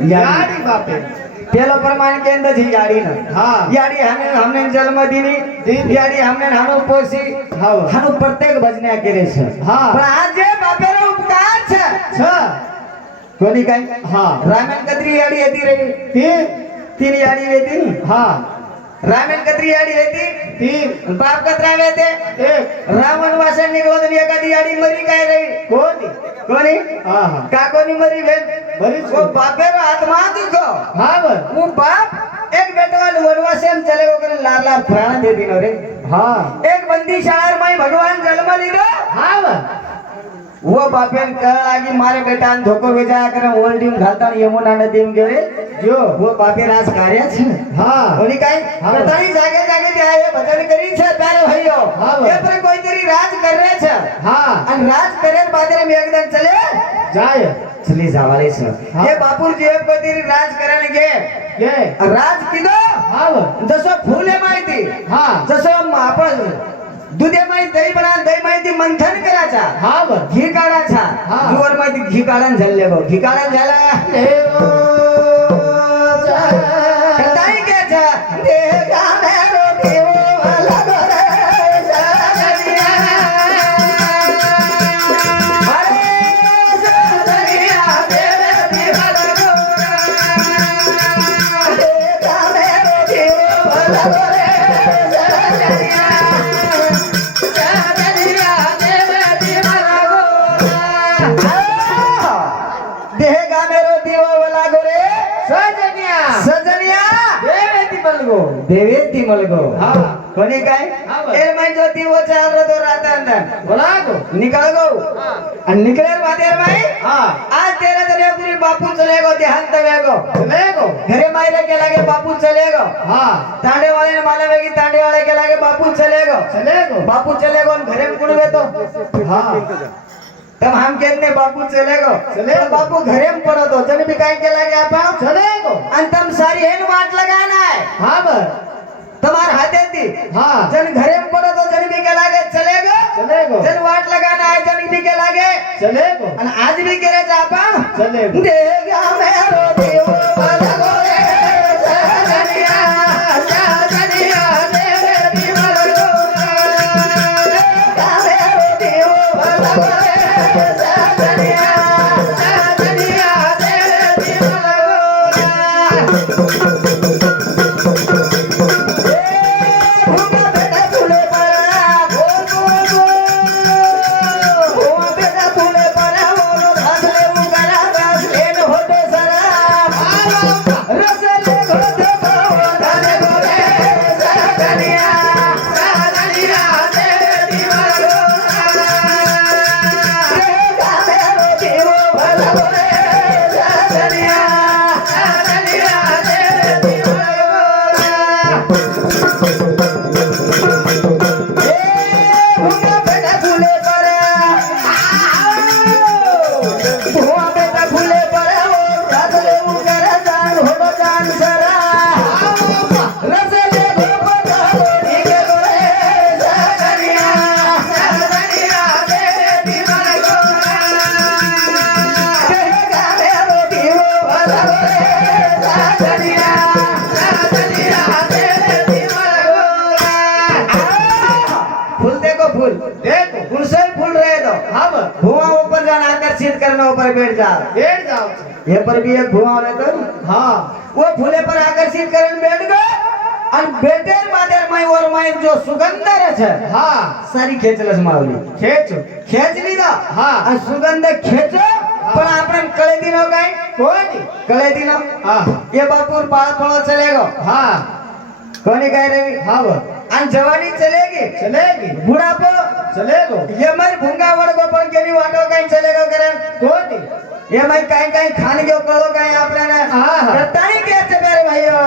યારી. બાપે. પેલો પ્રમાણ કે અંદરથી યારી ન. હા. યારી હમે હમને જન્મ દીની. દીન. યારી હમને હનો પોસી હા. હનો પ્રત્યેક ભજના કરે છે. હા. પણ આ જે બાપે નો ઉપકાર છે. છ. કોની કાઈ? હા. રામેન કદરી યારી હતી રહી તે. તીન યારી હતી? હા. રામેન કદરી યારી હતી? તીન બાપ કતરાવે તે? એક રાવણ વાસણ નીકળો તો એકાદી યારી મરી કાઈ રહી? કોની? કોની? હા હા. કાકોની મરી બેન? મરી છે. બાપેરો હાથમાં દુખો હા બર હું બાપ એક બેટવાન વનવાસ એમ ચલે વગર લાલ લાલ પ્રાણ દે દીનો રે. હા. એક બંદી શાળામાં ભગવાન જન્મ લીધો. હા બર वो बापे कहने लगी मारे बेटा ने धोखो भेजा करे ओल्ड टीम घालता ने यमुना नदी में गेरे जो वो बापे राज कार्य छे हां ओनी काई बताई जागे जागे जाए भजन करी छे प्यारे भाइयो ये पर कोई तेरी राज कर रहे छे हां अन राज करे बाद में एकदम चले जाए चली जावाले छे ये बापुर जी ये पर तेरी राज करे ने गे ये राज कीधो हां जसो फूले माईती हां जसो आपण ફૂલે માહિતી હા જસો આપણે દૂધે માં દહીં બના દહીં માંથી મંથન કર્યા છે હા બર ઘી કાઢા છે હા. જુવારમાંથી ઘી કાઢા મલગો. દેવે થી મલગો. હા. કોની કાય એ મય તો દીવો ચાલ રહ્યો તો રાત અંદર બોલાગો. નીકળ ગો. અને નીકળે વાદેર ભાઈ? હા. આજ તેરે તને પૂરી બાપુ ચલે ગો દેહાંત ચલે ગો ચલે ગો ઘરે માયરે કે લાગે બાપુ ચલે ગો હા. તાંડે વાળે ને માલે વેગી તાંડે વાળે કે લાગે બાપુ ચલે ગો ચલે ગો બાપુ ચલે ગો ને ઘરે કુણવે તો હા. તમ હમ કેતને બાપુ ચલેગો. ચલે બાપુ ઘરે પડો જન બી કાઈ કે લાગે આપા ચલેગો. અન તમ સારી હેન વાત લગાય? हाँ बर. तुम्हार हाथे थी हाँ. जन घरे में पड़ो तो जन भी के लागे चले गो. चले गो. जन वाट लगाना है जन भी के लागे. चले गो. आज भी करे जापा. चले गो. देगा मेरो Daddy, Daddy. देखो फूल દેખો फूल से ही फूल रहे तो હા બર धुआं ऊपर जाना आकर्षित करना ऊपर बैठ जा બેઠ જાવ છો. ये पर भी एक धुआं रहता है હા वो फूले पर आकर्षित करने बैठ गए और बेटे मादेर में और में जो सुगंध है હા सारी खेचलस मावली ખેંચો ખેંચ લીધા હા. અને સુગંધ ખેંચો પણ આપણે કળેદી નો કઈ કોની કળેદી નો હા એ બાપુર પાળ ફળો ચલેગો હા કોની કઈ રહી હા બર અને જવાની ચલેગી ચલેગી બુઢાપો ચલેગો. એ મારી ભૂંગા વળગો પણ કેવી વાટો કઈ ચલેગો કરે? કોની એ મારી કઈ કઈ ખાનગીઓ કરો કઈ આપણે હા હા. તારી કે છે મારે ભાઈઓ?